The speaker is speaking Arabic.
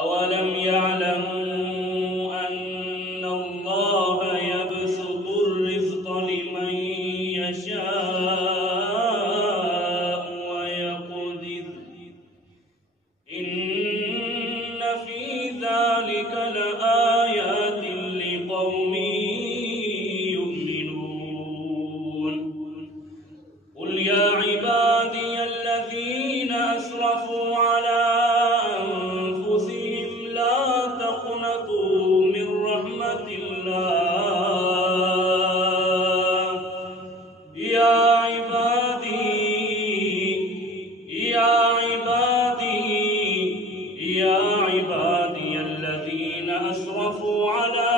أولم يعلموا أن الله يبسط الرزق لمن يشاء ويقدر إن في ذلك لآيات لقوم يؤمنون قل يا عبادي الذين أسرفوا على أنفسهم لا تقنطوا من رحمة الله يا عبادي الذين أسرفوا على